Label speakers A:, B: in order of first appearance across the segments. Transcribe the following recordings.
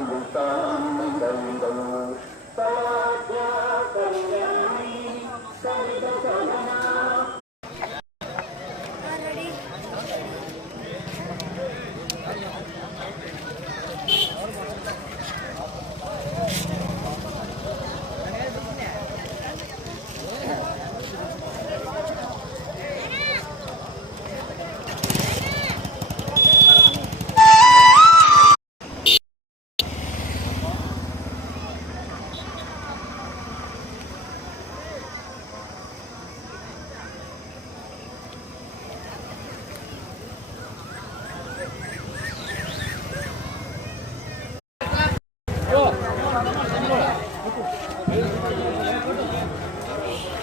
A: Sambhutam Sambhutam Sambhutam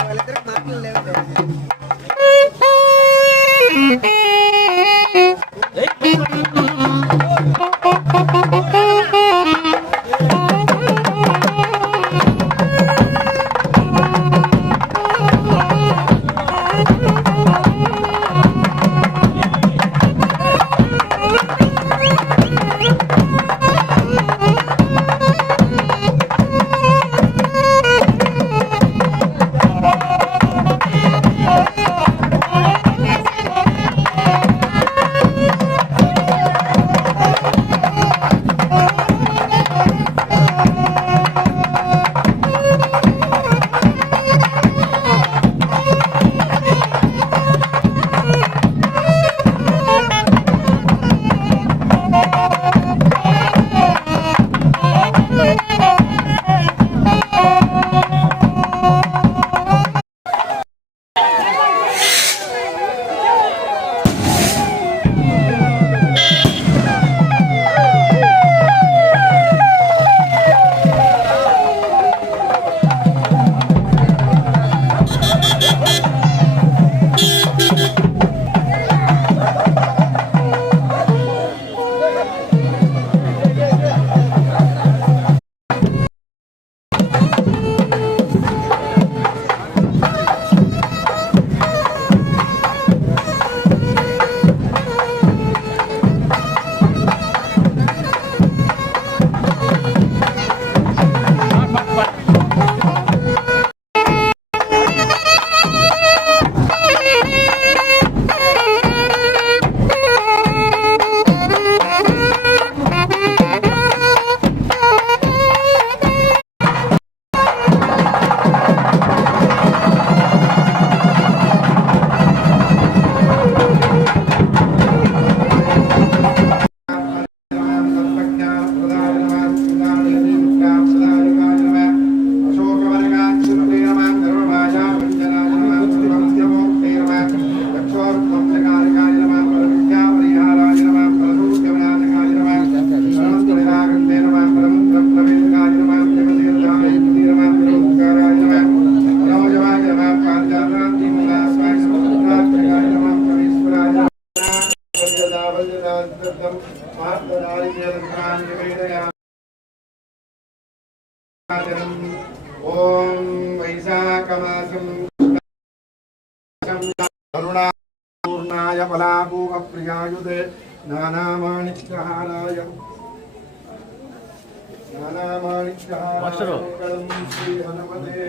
A: వాళ్ళిద్దరికి మాటలు లేవు
B: ఓం కరుణాపూర్ణాయ బలాపూవ ప్రియాయుధే నానామాణిక్యహారాయ నానామాణిక్యహారాయ శ్రీ హనుమతే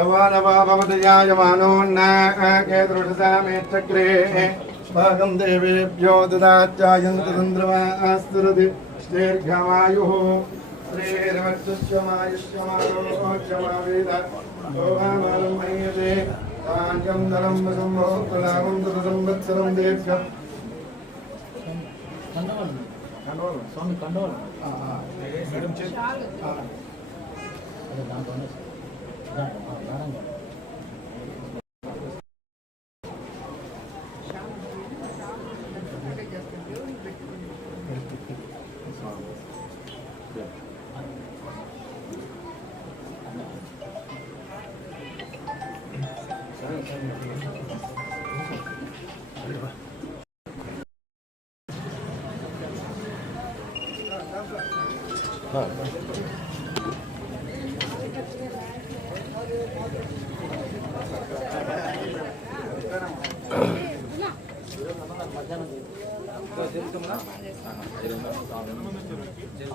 B: భవతి యాయమానోన్నాకేతృషసా మే చక్రే భాగం దేవేభ్యో దదాచాయంత చంద్రమాస్తురది దీర్ఘమాయుః శ్రీరవత్సుష్యమాయుష్యమారోగ్యమావేద భోగామానం మయ్యతే కాంచం ధనం సంభోక్తలాభం తత సంవత్సరం దీర్ఘం
A: స్వామి కండోలు
B: మేడం 行
A: 行行，行行行，
C: 行行行。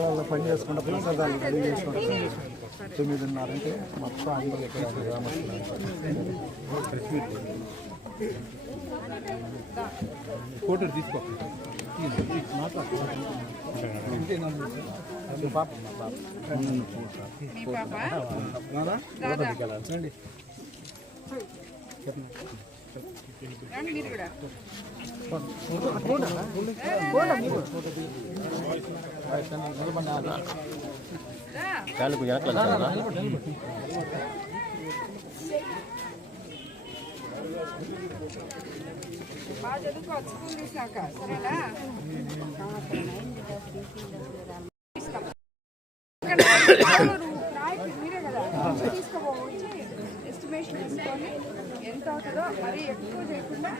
D: వాళ్ళు పని చేసుకుంటే దాన్ని రెడీ చేసుకుంటారు తొమ్మిదిన్నర అంటే మొత్తం అందరూ గ్రామస్తులు ఫోటో తీసుకో. పాప? పాప
C: దాదా
D: రండి
C: రండి మీరు కూడా రా.
A: కాలుకు వెనకాల
C: బాగా చదువుకో స్కూల్ తీసాక సరేనా ఇక్కడ నాయకుడు, నాయకుడు మీరే కదా తీసుకోబోవచ్చు ఎస్టిమేషన్ తీసుకొని ఎంత అవుతుందో మరీ ఎక్కువ చేయకుండా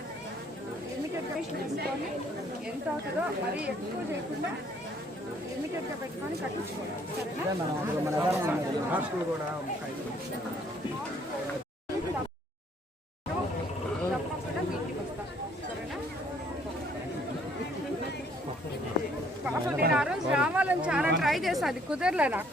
C: లిమిటెడ్ ఎస్టిమేషన్ తీసుకొని ఎంత అవుతుందో మరీ ఎక్కువ చేయకుండా లిమిటెడ్గా పెట్టుకొని కట్టించుకోండి సరేనా? పాప నేను ఆ రోజు రావాలని చాలా ట్రై చేసా అది కుదరలే నాకు.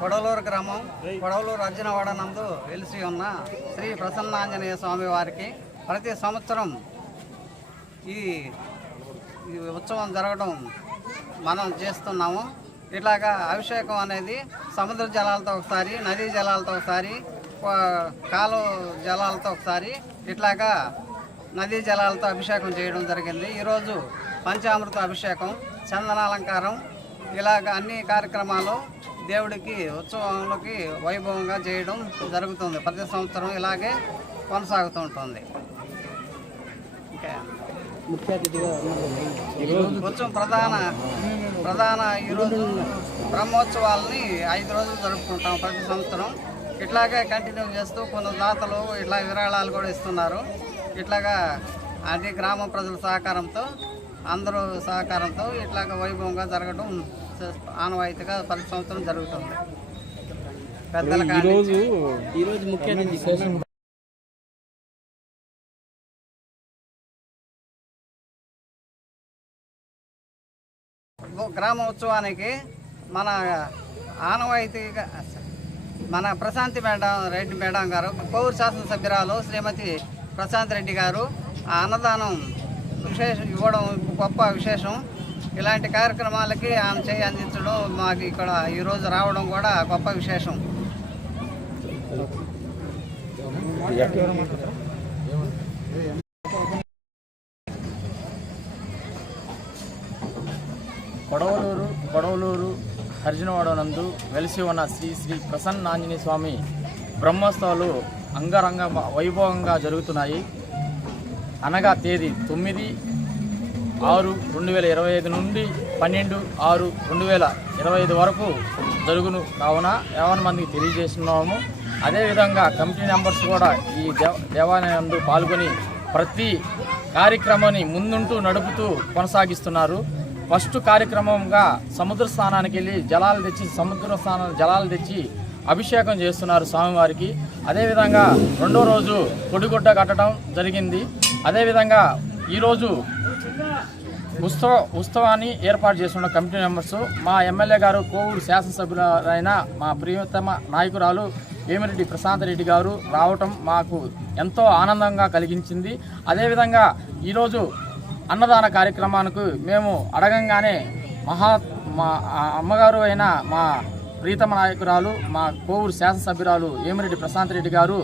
E: కొడవలూరు గ్రామం కొడవలూరు అర్జునవాడ నందు వెలిసి ఉన్న శ్రీ ప్రసన్నాంజనేయ స్వామి వారికి ప్రతి సంవత్సరం ఈ ఈ ఉత్సవం జరగడం మనం చేస్తున్నాము. ఇట్లాగా అభిషేకం అనేది సముద్ర జలాలతో ఒకసారి నదీ జలాలతో ఒకసారి కాలువ జలాలతో ఒకసారి ఇట్లాగా నదీ జలాలతో అభిషేకం చేయడం జరిగింది. ఈరోజు పంచామృత అభిషేకం చందనాలంకారం ఇలాగ అన్ని కార్యక్రమాలు దేవుడికి ఉత్సవంలోకి వైభవంగా చేయడం జరుగుతుంది. ప్రతి సంవత్సరం ఇలాగే కొనసాగుతూ ఉంటుంది. ఉత్సవం ప్రధాన ప్రధాన ఈరోజు బ్రహ్మోత్సవాలని ఐదు రోజులు జరుపుకుంటాం ప్రతి సంవత్సరం. ఇట్లాగే కంటిన్యూ చేస్తూ కొంత దాతలు ఇట్లా విరాళాలు కూడా ఇస్తున్నారు. ఇట్లాగా అది గ్రామ ప్రజల సహకారంతో అందరూ సహకారంతో ఇట్లాగా వైభవంగా జరగడం ఆనవాయితీగా ప్రతి సంవత్సరం జరుగుతుంది. పెద్దల నుంచి.
A: ఈరోజు ముఖ్య
E: గ్రామ ఉత్సవానికి మన ఆనవాయితీగా మన ప్రశాంతి మేడం రెడ్డి మేడం గారు కోవూరు శాసనసభ్యురాలు శ్రీమతి ప్రశాంత్ రెడ్డి గారు ఆ అన్నదానం విశేషం ఇవ్వడం గొప్ప విశేషం. ఇలాంటి కార్యక్రమాలకి ఆమె చేయి అందించడం మాకు ఇక్కడ ఈరోజు రావడం కూడా గొప్ప విశేషం.
A: కొడవలూరు కొడవలూరు హరిజనవాడ నందు వెలిసి ఉన్న శ్రీ శ్రీ ప్రసన్న ఆంజనేయ స్వామి బ్రహ్మోత్సవాలు అంగరంగ వైభవంగా జరుగుతున్నాయి. అనగా తేదీ తొమ్మిది ఆరు రెండు వేల ఇరవై ఐదు నుండి పన్నెండు ఆరు రెండు వేల ఇరవై ఐదు వరకు జరుగును కావున యావన్ మందికి తెలియజేస్తున్నాము. అదేవిధంగా కమిటీ మెంబర్స్ కూడా ఈ దేవ దేవాలయందు పాల్గొని ప్రతి కార్యక్రమాన్ని ముందుంటూ నడుపుతూ కొనసాగిస్తున్నారు. ఫస్ట్ కార్యక్రమంగా సముద్ర స్నానానికి వెళ్ళి జలాలు తెచ్చి సముద్ర స్నానం జలాలు తెచ్చి అభిషేకం చేస్తున్నారు స్వామివారికి. అదేవిధంగా రెండో రోజు కొడిగుడ్డ కట్టడం జరిగింది. అదేవిధంగా ఈరోజు ఉత్సవ ఉత్సవాన్ని ఏర్పాటు చేస్తున్న కమిటీ మెంబర్స్ మా ఎమ్మెల్యే గారు కోవూరు శాసనసభ్యులైన మా ప్రియతమ నాయకురాలు వేమిరెడ్డి ప్రశాంత్ రెడ్డి గారు రావటం మాకు ఎంతో ఆనందంగా కలిగించింది. అదేవిధంగా ఈరోజు అన్నదాన కార్యక్రమానికి మేము అడగంగానే మహా మా అమ్మగారు అయిన మా ప్రీతమ నాయకురాలు మా కోవూరు శాసనసభ్యురాలు ఏమిరెడ్డి ప్రశాంత్ రెడ్డి గారు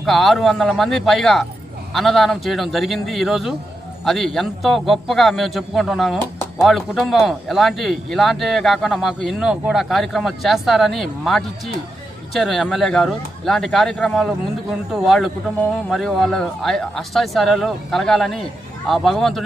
A: ఒక ఆరు వందల మంది పైగా అన్నదానం చేయడం జరిగింది ఈరోజు. అది ఎంతో గొప్పగా మేము చెప్పుకుంటున్నాము. వాళ్ళ కుటుంబం ఎలాంటి ఇలాంటివే కాకుండా మాకు ఎన్నో కూడా కార్యక్రమాలు చేస్తారని మాటిచ్చి ఇచ్చారు ఎమ్మెల్యే గారు. ఇలాంటి కార్యక్రమాలు ముందుకుంటూ వాళ్ళ కుటుంబం మరియు వాళ్ళ అష్టాచార్యాలు కలగాలని ఆ భగవంతుని